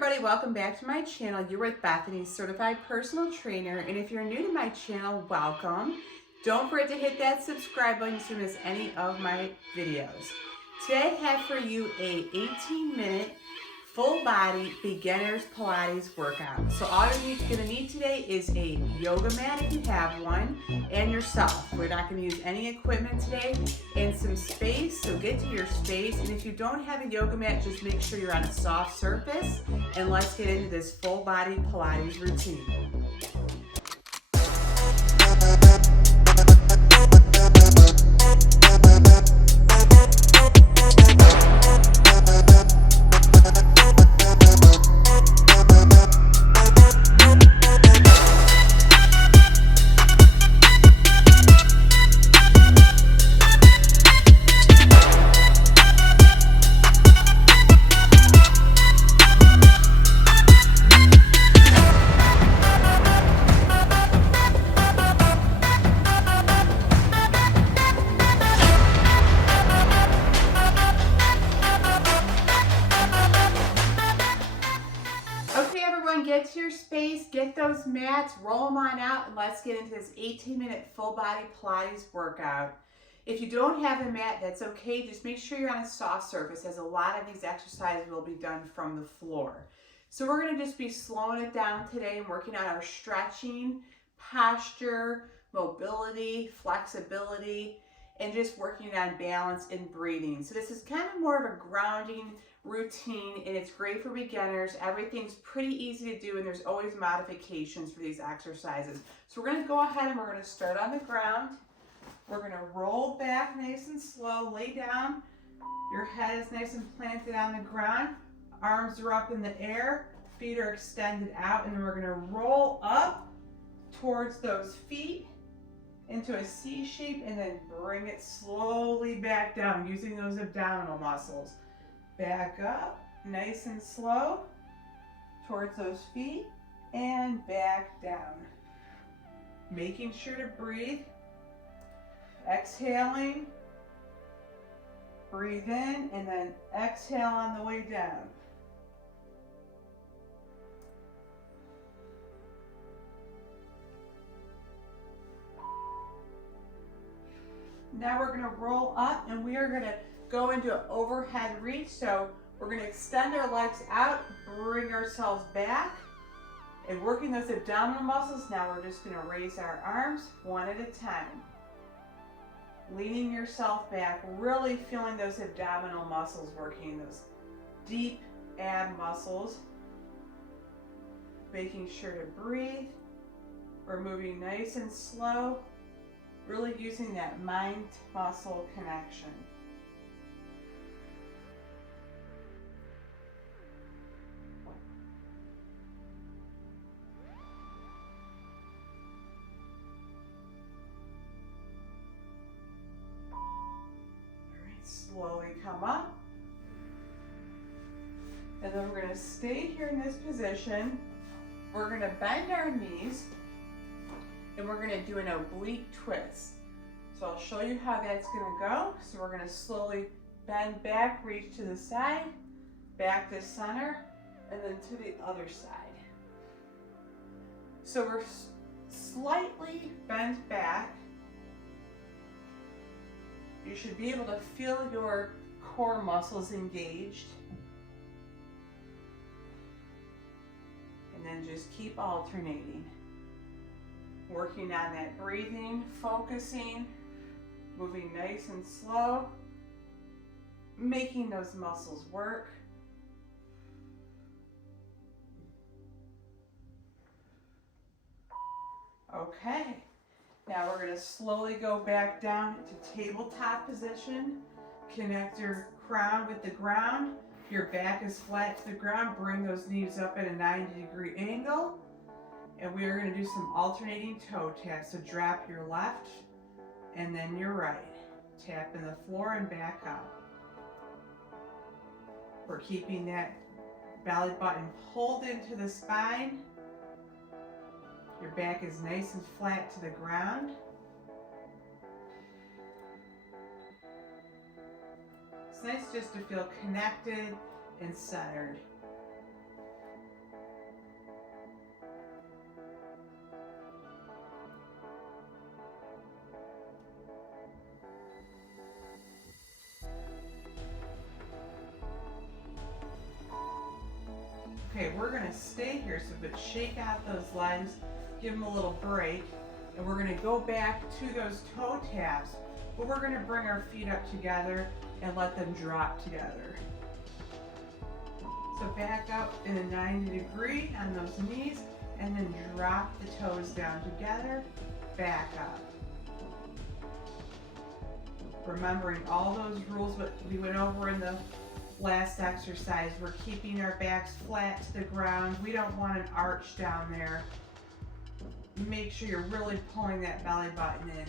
everybody, welcome back to my channel. You're with Bethany, certified personal trainer, and if you're new to my channel, welcome. Don't forget to hit that subscribe button so you don't miss any of my videos. Today I have for you a 18-minute full body beginners Pilates workout. So all you're gonna need today is a yoga mat if you have one, and yourself. We're not gonna use any equipment today, and some space, so get to your space. And if you don't have a yoga mat, just make sure you're on a soft surface, and let's get into this full body Pilates routine. Okay, everyone, get to your space, get those mats, roll them on out, and let's get into this 18-minute full body Pilates workout. If you don't have a mat, that's okay. Just make sure you're on a soft surface, as a lot of these exercises will be done from the floor. So we're going to just be slowing it down today and working on our stretching, posture, mobility, flexibility, and just working on balance and breathing. So this is kind of more of a grounding routine, and it's great for beginners. Everything's pretty easy to do, and there's always modifications for these exercises. So we're going to go ahead and we're going to start on the ground. We're going to roll back nice and slow, lay down. Your head is nice and planted on the ground. Arms are up in the air, feet are extended out, and then we're going to roll up towards those feet into a C shape, and then bring it slowly back down using those abdominal muscles. Back up, nice and slow, towards those feet, and back down. Making sure to breathe. Exhaling, breathe in, and then exhale on the way down. Now we're going to roll up, and we are going to go into an overhead reach. So we're going to extend our legs out, bring ourselves back, and working those abdominal muscles. Now we're just going to raise our arms one at a time. Leaning yourself back, really feeling those abdominal muscles working, those deep ab muscles. Making sure to breathe. We're moving nice and slow, really using that mind-muscle connection. Slowly come up, and then we're going to stay here in this position. We're going to bend our knees, and we're going to do an oblique twist. So I'll show you how that's going to go. So we're going to slowly bend back, reach to the side, back to center, and then to the other side. So we're slightly bent back. You should be able to feel your core muscles engaged. And then just keep alternating. Working on that breathing, focusing, moving nice and slow, making those muscles work. Okay. Now we're going to slowly go back down to tabletop position. Connect your crown with the ground. Your back is flat to the ground. Bring those knees up at a 90-degree angle. And we are going to do some alternating toe taps. So drop your left and then your right. Tap in the floor and back up. We're keeping that belly button pulled into the spine. Your back is nice and flat to the ground. It's nice just to feel connected and centered. Okay, we're gonna stay here, so but shake out those legs, give them a little break, and we're gonna go back to those toe taps, but we're gonna bring our feet up together and let them drop together. So back up in a 90 degree on those knees, and then drop the toes down together, back up. Remembering all those rules that we went over in the last exercise. We're keeping our backs flat to the ground. We don't want an arch down there. Make sure you're really pulling that belly button in.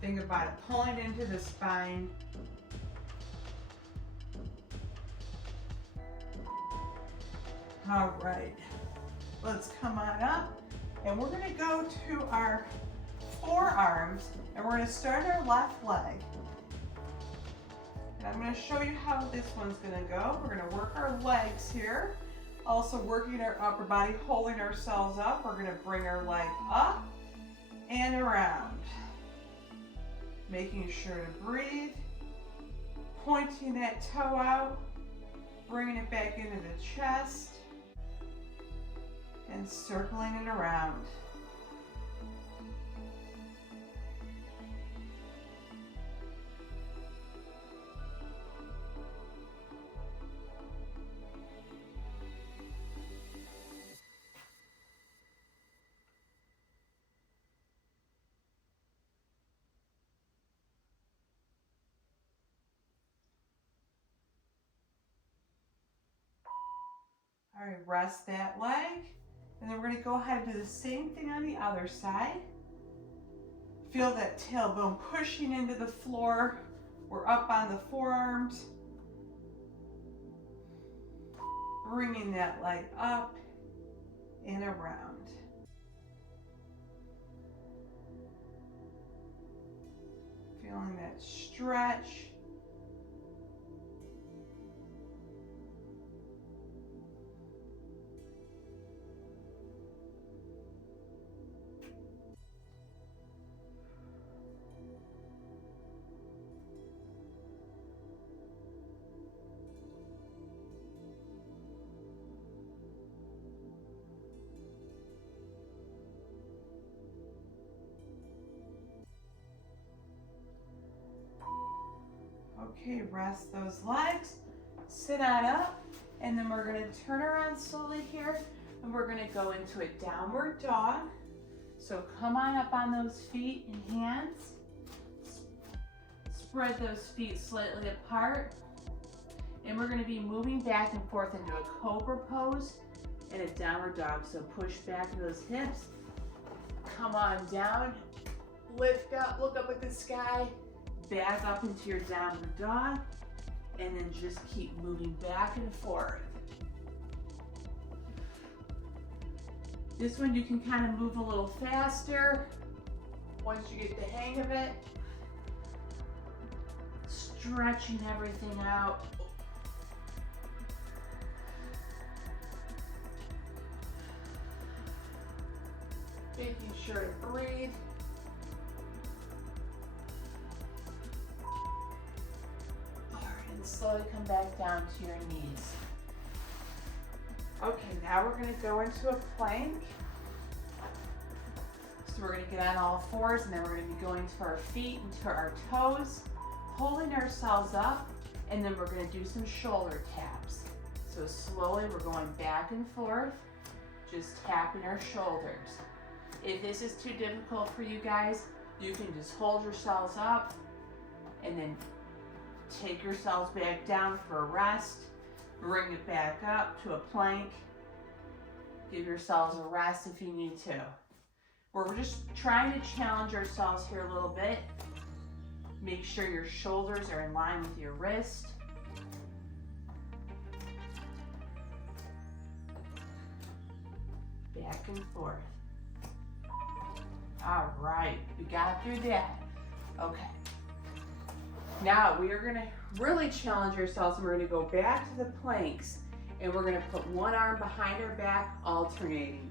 Think about it, pulling into the spine. All right, let's come on up, and we're gonna go to our forearms, and we're gonna start our left leg. And I'm gonna show you how this one's gonna go. We're gonna work our legs here, also working our upper body, holding ourselves up. We're gonna bring our leg up and around. Making sure to breathe, pointing that toe out, bringing it back into the chest, and circling it around. All right, rest that leg. And then we're gonna go ahead and do the same thing on the other side. Feel that tailbone pushing into the floor. We're up on the forearms. Bringing that leg up and around. Feeling that stretch. Okay, rest those legs, sit on up, and then we're gonna turn around slowly here, and we're gonna go into a downward dog. So come on up on those feet and hands. Spread those feet slightly apart, and we're gonna be moving back and forth into a cobra pose and a downward dog. So push back into those hips, come on down, lift up, look up at the sky, back up into your downward dog, and then just keep moving back and forth. This one you can kind of move a little faster once you get the hang of it. Stretching everything out. Making sure to breathe. Slowly come back down to your knees. Okay, now we're going to go into a plank. So we're going to get on all fours, and then we're going to be going to our feet and to our toes, holding ourselves up, and then we're going to do some shoulder taps. So slowly we're going back and forth, just tapping our shoulders. If this is too difficult for you guys, you can just hold yourselves up and then take yourselves back down for a rest, bring it back up to a plank, give yourselves a rest if you need to. We're just trying to challenge ourselves here a little bit. Make sure your shoulders are in line with your wrist. Back and forth. All right, we got through that. Okay. Now we are gonna really challenge ourselves, and we're gonna go back to the planks, and we're gonna put one arm behind our back, alternating.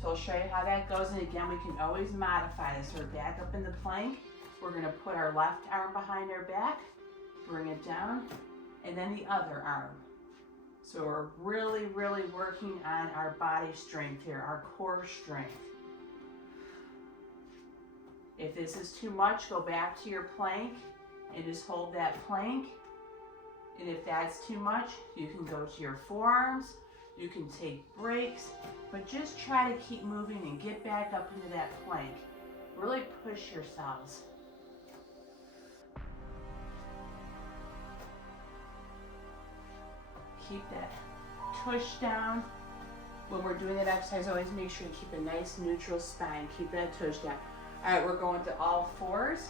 So I'll show you how that goes, and again, we can always modify this. So we're back up in the plank. We're gonna put our left arm behind our back, bring it down, and then the other arm. So we're really, really working on our body strength here, our core strength. If this is too much, go back to your plank and just hold that plank. And if that's too much, you can go to your forearms, you can take breaks, but just try to keep moving and get back up into that plank. Really push yourselves. Keep that tush down. When we're doing that exercise, always make sure you keep a nice neutral spine. Keep that tush down. All right, we're going to all fours.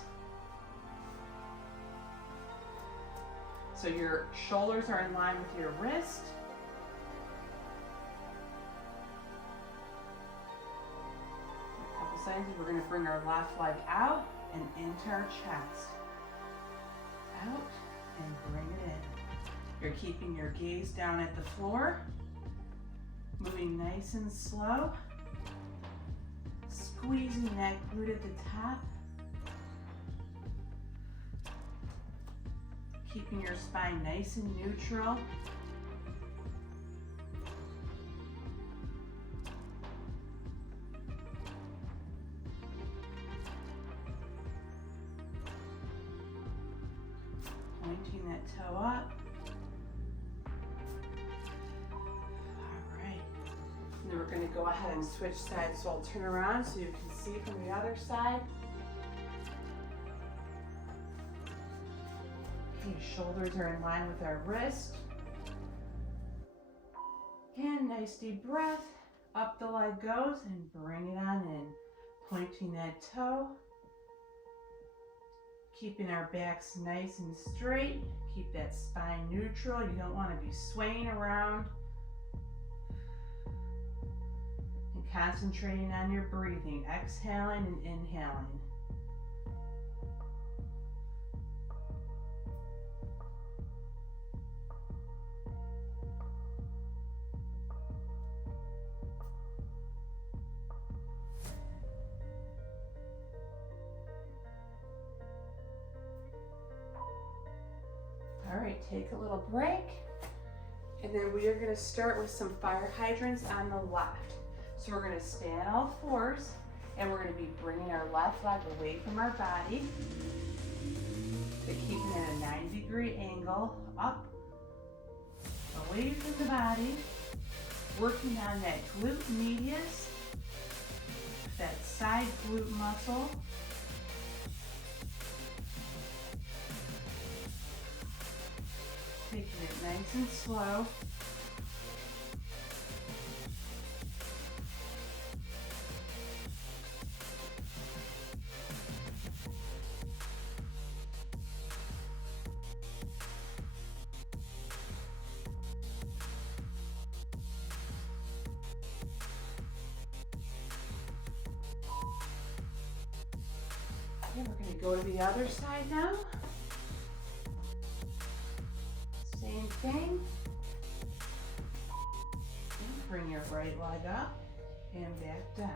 So your shoulders are in line with your wrist. A couple seconds, we're going to bring our left leg out and into our chest. Out and bring it in. You're keeping your gaze down at the floor. Moving nice and slow. Squeezing that glute at the top. Keeping your spine nice and neutral. Pointing that toe up. Then we're going to go ahead and switch sides, so I'll turn around so you can see from the other side. Okay, shoulders are in line with our wrist. And nice deep breath. Up the leg goes and bring it on in. Pointing that toe. Keeping our backs nice and straight. Keep that spine neutral. You don't want to be swaying around. Concentrating on your breathing, exhaling and inhaling. All right, take a little break. And then we are going to start with some fire hydrants on the left. So we're going to stand on all fours, and we're going to be bringing our left leg away from our body, but keeping it at a 90-degree angle, up, away from the body, working on that glute medius, that side glute muscle. Taking it nice and slow. Okay, we're going to go to the other side now. Same thing. And bring your right leg up and back down.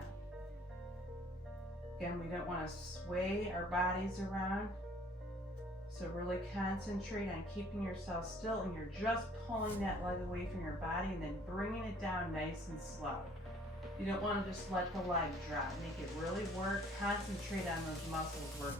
Again, we don't want to sway our bodies around. So really concentrate on keeping yourself still, and you're just pulling that leg away from your body and then bringing it down nice and slow. You don't want to just let the leg drop. Make it really work. Concentrate on those muscles working.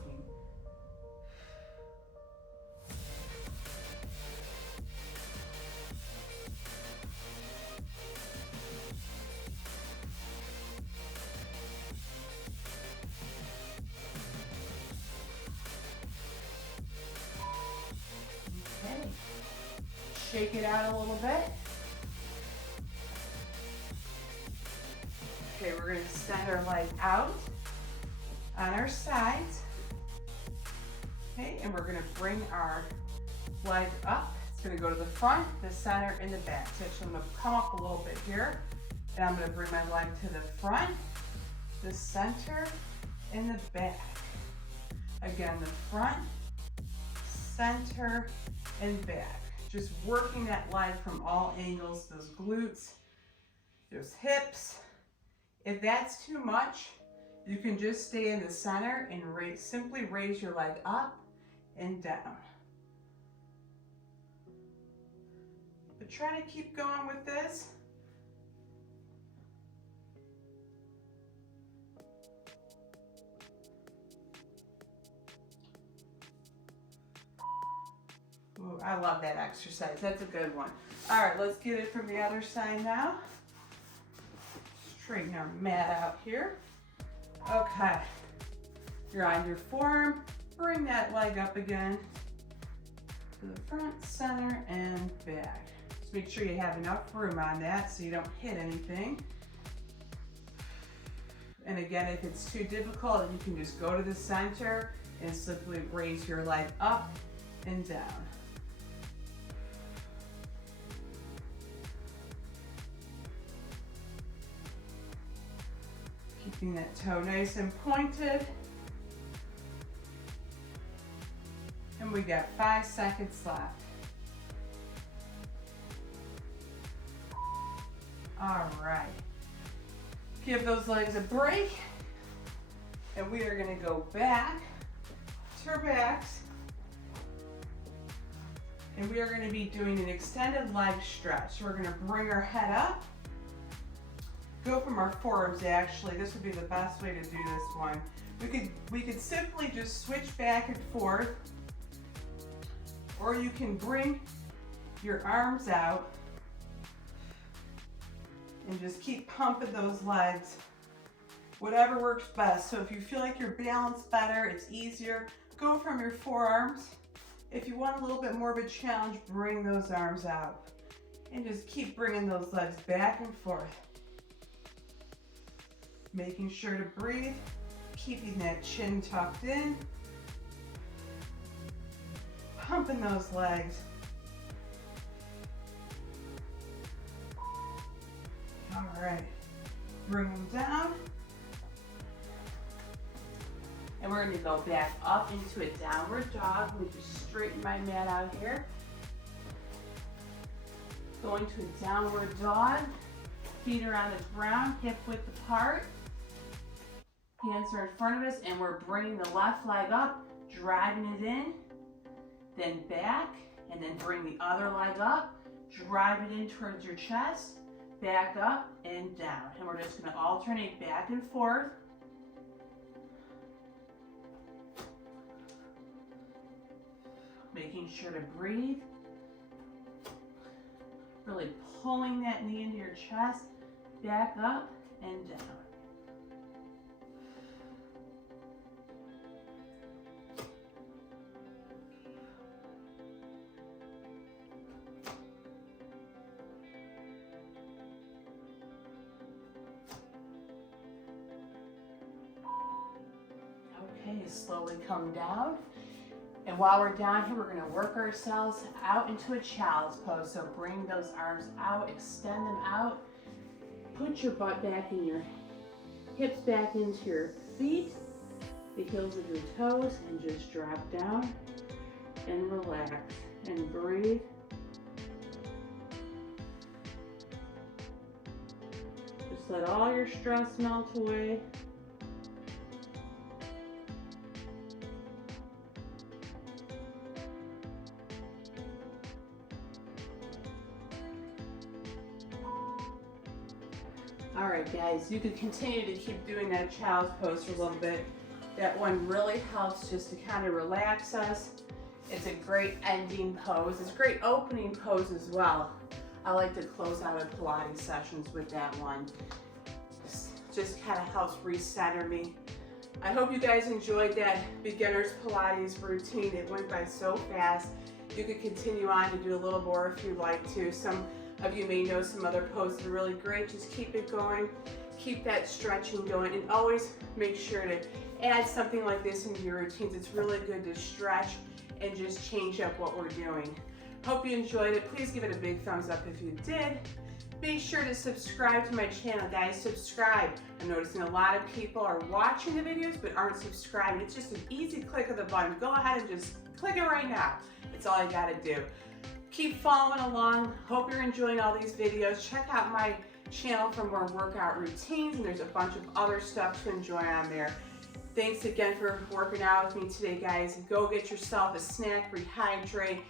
Okay. Shake it out a little bit. Okay, we're going to send our leg out on our sides. Okay, and we're going to bring our leg up. It's going to go to the front, the center, and the back. So I'm going to come up a little bit here, and I'm going to bring my leg to the front, the center, and the back. Again, the front, center, and back. Just working that leg from all angles, those glutes, those hips. If that's too much, you can just stay in the center and simply raise your leg up and down. But But try to keep going with this. Ooh, I love that exercise. That's a good one. All right, let's get it from the other side now. Straighten our mat out here. Okay. You're on your forearm. Bring that leg up again to the front, center, and back. Just make sure you have enough room on that so you don't hit anything. And again, if it's too difficult, you can just go to the center and simply raise your leg up and down. Keeping that toe nice and pointed. And we got 5 seconds left. All right. Give those legs a break. And we are going to go back to our backs. And we are going to be doing an extended leg stretch. We're going to bring our head up. Go from our forearms actually. This would be the best way to do this one. We could simply just switch back and forth. Or you can bring your arms out and just keep pumping those legs. Whatever works best. So if you feel like you're balanced better, it's easier, go from your forearms. If you want a little bit more of a challenge, bring those arms out. And just keep bringing those legs back and forth. Making sure to breathe, keeping that chin tucked in. Pumping those legs. All right, bring them down. And we're gonna go back up into a downward dog. Let me just straighten my mat out here. Going to a downward dog. Feet are on the ground, hip width apart. Hands are in front of us, and we're bringing the left leg up, driving it in, then back, and then bring the other leg up, drive it in towards your chest, back up and down. And we're just gonna alternate back and forth. Making sure to breathe. Really pulling that knee into your chest, back up and down. Okay, slowly come down. And while we're down here, we're gonna work ourselves out into a child's pose. So bring those arms out, extend them out. Put your butt back in your hips back into your feet, the heels of your toes, and just drop down and relax and breathe. Just let all your stress melt away. All right, guys, you can continue to keep doing that child's pose for a little bit. That one really helps just to kind of relax us. It's a great ending pose. It's a great opening pose as well. I like to close out of Pilates sessions with that one. Just kind of helps recenter me. I hope you guys enjoyed that beginner's Pilates routine. It went by so fast. You could continue on to do a little more if you'd like to. Some of you may know some other poses are really great. Just keep it going. Keep that stretching going, and always make sure to add something like this into your routines. It's really good to stretch and just change up what we're doing. Hope you enjoyed it. Please give it a big thumbs up if you did. Be sure to subscribe to my channel, guys. Subscribe. I'm noticing a lot of people are watching the videos but aren't subscribing. It's just an easy click of the button. Go ahead and just click it right now. That's all I gotta do. Keep following along. Hope you're enjoying all these videos. Check out my channel for more workout routines, and there's a bunch of other stuff to enjoy on there. Thanks again for working out with me today, guys. Go get yourself a snack, rehydrate.